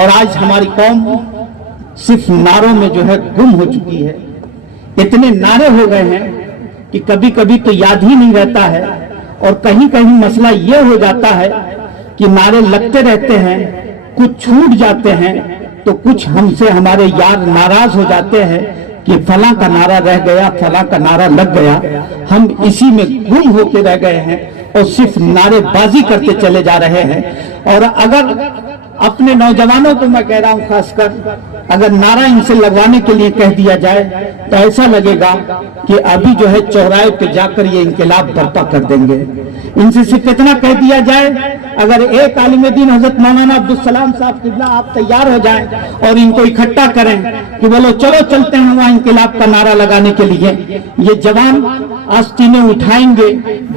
اور آج ہماری قوم صرف نعروں میں جو ہے گم ہو چکی ہے. اتنے نعرے ہو گئے ہیں کہ کبھی کبھی تو یاد ہی نہیں رہتا ہے, اور کہیں کہیں مسئلہ یہ ہو جاتا ہے کہ نعرے لگتے رہتے ہیں, کچھ چھوٹ جاتے ہیں تو کچھ ہم سے ہمارے یار ناراض ہو جاتے ہیں کہ فلاں کا نعرہ رہ گیا, فلاں کا نعرہ لگ گیا. ہم اسی میں گم ہو کے رہ گئے ہیں اور صرف نعرے بازی کرتے چلے جا رہے ہیں. اور اگر اپنے نوجوانوں کو میں کہہ رہا ہوں, خاص کر اگر نعرہ ان سے لگوانے کے لیے کہہ دیا جائے تو ایسا لگے گا کہ ابھی جو ہے چوراہے پہ جا کر یہ انقلاب برپا کر دیں گے. ان سے صرف اتنا کہہ دیا جائے, اگر ایک عالم دین حضرت مولانا عبدالسلام صاحب قبلہ آپ تیار ہو جائیں اور ان کو اکٹھا کریں کہ بولو چلو چلتے ہیں وہاں انقلاب کا نعرہ لگانے کے لیے, یہ جوان آستینیں اٹھائیں گے,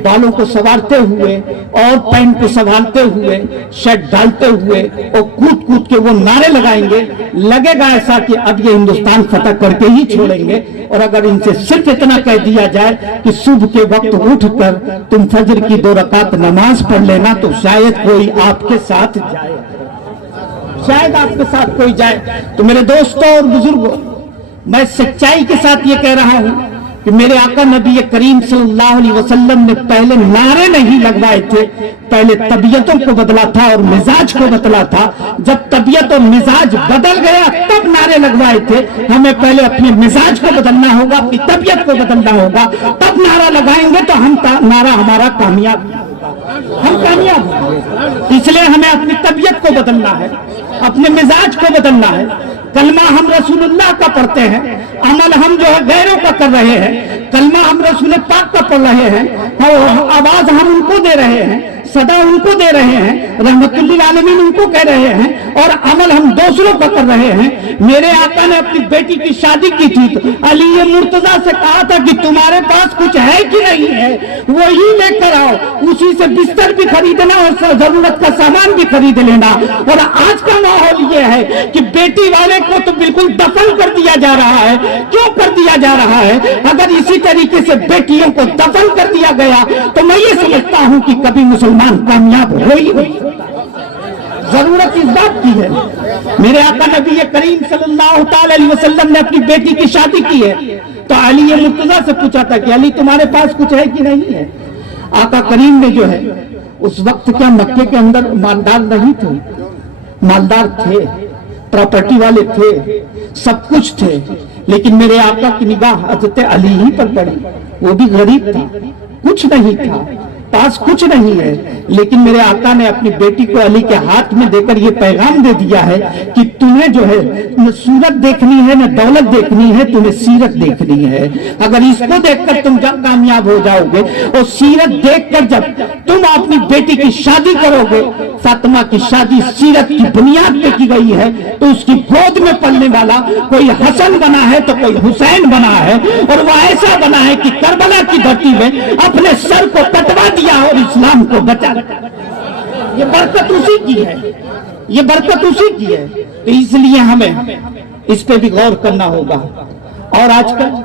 بالوں کو سنوارتے ہوئے اور پینٹ کو سنبھالتے ہوئے, شرٹ ڈالتے ہوئے اور کود کود کے وہ نعرے لگائیں گے. لگے گا ایسا کہ اب یہ ہندوستان فتح کر کے ہی چھوڑیں گے. اور اگر ان سے صرف اتنا کہہ دیا جائے کہ صبح کے وقت اٹھ کر تم فجر کی 2 رکعت نماز پڑھ لینا تو شاید کوئی آپ کے ساتھ جائے, شاید آپ کے ساتھ کوئی جائے. تو میرے دوستوں اور بزرگوں, میں سچائی کے ساتھ یہ کہہ رہا ہوں کہ میرے آقا نبی کریم صلی اللہ علیہ وسلم نے پہلے نعرے نہیں لگوائے تھے, پہلے طبیعتوں کو بدلا تھا اور مزاج کو بدلا تھا. جب طبیعت اور مزاج بدل گیا تب نعرے لگوائے تھے. ہمیں پہلے اپنے مزاج کو بدلنا ہوگا, اپنی طبیعت کو بدلنا ہوگا, تب نعرہ لگائیں گے تو نعرہ ہمارا کامیاب, ہم کامیاب ہوں گے. اس لیے ہمیں اپنی طبیعت کو بدلنا ہے, اپنے مزاج کو بدلنا ہے. کلمہ ہم رسول اللہ کا پڑھتے ہیں, عمل ہم جو ہے غیروں کا کر رہے ہیں. کلمہ ہم رسول پاک کا پڑھ رہے ہیں, اور آواز ہم ان کو دے رہے ہیں, صدا ان کو دے رہے ہیں, رحمت للعالمین ان کو کہہ رہے ہیں, اور عمل ہم دوسروں کا کر رہے ہیں. میرے آقا نے اپنی بیٹی کی شادی کی تھی تو علی مرتضیٰ سے کہا تھا کہ تمہارے پاس کچھ ہے کہ نہیں ہے, وہی لے کر آؤ. اسی سے بستر بھی خریدنا اور ضرورت کا سامان بھی خرید لینا. اور آج کا ماحول یہ ہے کہ بیٹی والے کو تو بالکل دفن کر دیا جا رہا ہے. کیوں کر دیا جا رہا ہے؟ اگر اسی طریقے سے بیٹیوں کو دفن کر دیا گیا تو میں یہ سمجھتا ہوں کہ کبھی مسلمان کامیاب ہو ہی نہیں سکتا. ضرورت اس بات کی ہے. میرے آقا نبی کریم صلی اللہ تعالی علیہ وسلم نے اپنی بیٹی کی شادی کی ہے تو علی مرتضیٰ سے پوچھا تھا کہ علی تمہارے پاس کچھ ہے کہ نہیں ہے. آقا کریم نے جو ہے اس وقت کیا مکے کے اندر مالدار نہیں تھے, مالدار تھے, پراپرٹی والے تھے, سب کچھ تھے, لیکن میرے آقا کی نگاہ حضرت علی ہی پر پڑی. وہ بھی غریب تھا, کچھ نہیں تھا, پاس کچھ نہیں ہے, لیکن میرے آقا نے اپنی بیٹی کو علی کے ہاتھ میں دے کر یہ پیغام دے دیا ہے کہ تمہیں جو ہے نہ صورت دیکھنی ہے نہ دولت دیکھنی ہے, تمہیں سیرت دیکھنی ہے. اگر اس کو دیکھ کر تم جب کامیاب ہو جاؤ گے اور سیرت دیکھ کر جب تم اپنی بیٹی کی شادی کرو گے, فاطمہ کی شادی سیرت کی بنیاد پہ کی گئی ہے, تو اس کی گود میں پلنے والا کوئی حسن بنا ہے تو کوئی حسین بنا ہے, اور وہ ایسا بنا ہے کہ کربلا کی دھرتی میں اپنے سر کو کٹوا دیا اور اسلام کو بچا رکھا. یہ برکت اسی کی ہے, یہ برکت اسی کی ہے. تو اس لیے ہمیں اس پہ بھی غور کرنا ہوگا. اور آج کل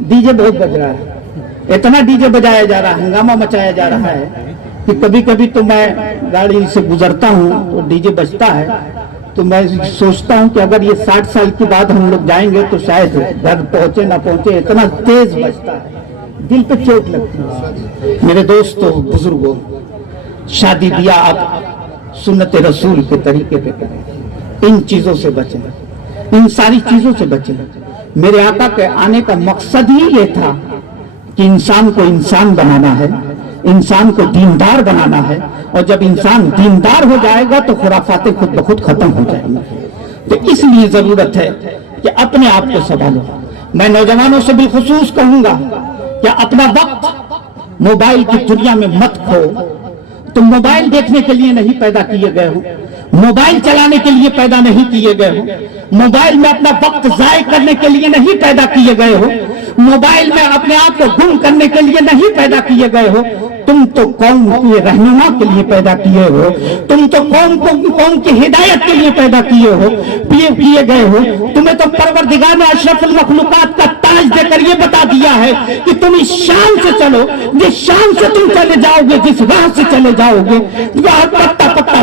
ڈی جے بہت بج رہا ہے, اتنا ڈی جے بجایا جا رہا ہے, ہنگامہ مچایا جا رہا ہے کہ کبھی کبھی تو میں گاڑی سے گزرتا ہوں تو ڈی جے بجتا ہے تو میں سوچتا ہوں کہ اگر یہ 60 سال کے بعد ہم لوگ جائیں گے تو شاید گھر پہنچے نہ پہنچے, اتنا تیز بجتا ہے, دل پہ چوٹ لگتی ہے. میرے دوستوں بزرگوں, شادی بیاہ آپ سنت رسول کے طریقے پہ کریں, ان چیزوں سے بچیں, ان ساری چیزوں سے بچیں. میرے آقا کے آنے کا مقصد ہی یہ تھا کہ انسان کو انسان بنانا ہے, انسان کو دیندار بنانا ہے, اور جب انسان دیندار ہو جائے گا تو خرافاتیں خود بخود ختم ہو جائیں گی. تو اس لیے ضرورت ہے کہ اپنے آپ کو سنبھالو. میں نوجوانوں سے بالخصوص کہوں گا کہ اپنا وقت موبائل کی دنیا میں مت کھو. تم موبائل دیکھنے کے لیے نہیں پیدا کیے گئے ہو, موبائل چلانے کے لیے پیدا نہیں کیے گئے ہو, موبائل میں اپنا وقت ضائع کرنے کے لیے نہیں پیدا کیے گئے ہو, موبائل میں اپنے آپ کو گم کرنے کے لیے نہیں پیدا کیے گئے ہو. تم تو قوم کے رہنما کے لیے پیدا کیے ہو, تم تو قوم کی ہدایت کے لیے پیدا کیے گئے ہو. تمہیں تو پروردگار نے اشرف المخلوقات کا تاج دے کر یہ بتا دیا ہے کہ تم اس شان سے چلو جس شان سے تم چلے جاؤ گے, جس راہ سے چلے جاؤ گے, پتا پتا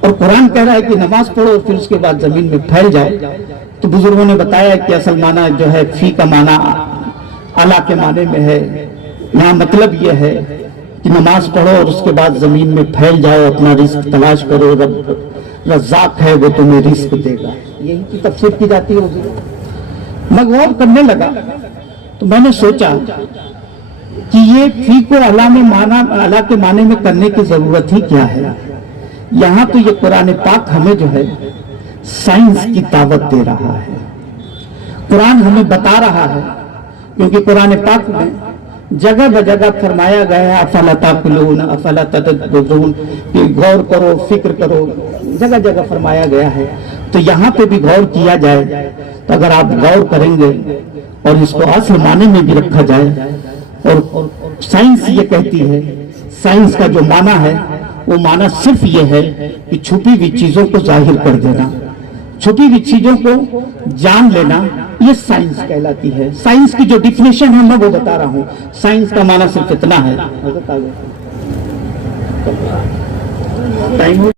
اور قرآن کہہ رہا ہے کہ نماز پڑھو اور پھر اس کے بعد زمین میں پھیل جاؤ. تو بزرگوں نے بتایا کہ اصل معنی جو ہے فی کا معنی اعلیٰ کے معنی میں ہے. یہاں مطلب یہ ہے کہ نماز پڑھو اور اس کے بعد زمین میں پھیل جاؤ, اپنا رزق تلاش کرو, رب رزاق ہے وہ تمہیں رزق دے گا. یہی کی تفسیر کی جاتی ہے. میں غور کرنے لگا تو میں نے سوچا کہ یہ فی کو اعلیٰ کے معنی میں کرنے کی ضرورت ہی کیا ہے. یہاں تو یہ قرآن پاک ہمیں جو ہے سائنس کی دعوت دے رہا ہے. قرآن ہمیں بتا رہا ہے, کیونکہ قرآن پاک میں جگہ بجگہ فرمایا گیا ہے افلا تعقلون افلا تتدبرون, کہ غور کرو, فکر کرو, جگہ جگہ فرمایا گیا ہے. تو یہاں پہ بھی غور کیا جائے تو اگر آپ غور کریں گے اور اس کو اصل معنی میں بھی رکھا جائے, اور سائنس یہ کہتی ہے, سائنس کا جو معنی ہے وہ معنی صرف یہ ہے کہ چھپی ہوئی چیزوں کو ظاہر کر دینا, چھپی ہوئی چیزوں کو جان لینا, یہ سائنس کہلاتی ہے. سائنس کی جو ڈیفینیشن ہے میں وہ بتا رہا ہوں. سائنس کا معنی صرف اتنا ہے.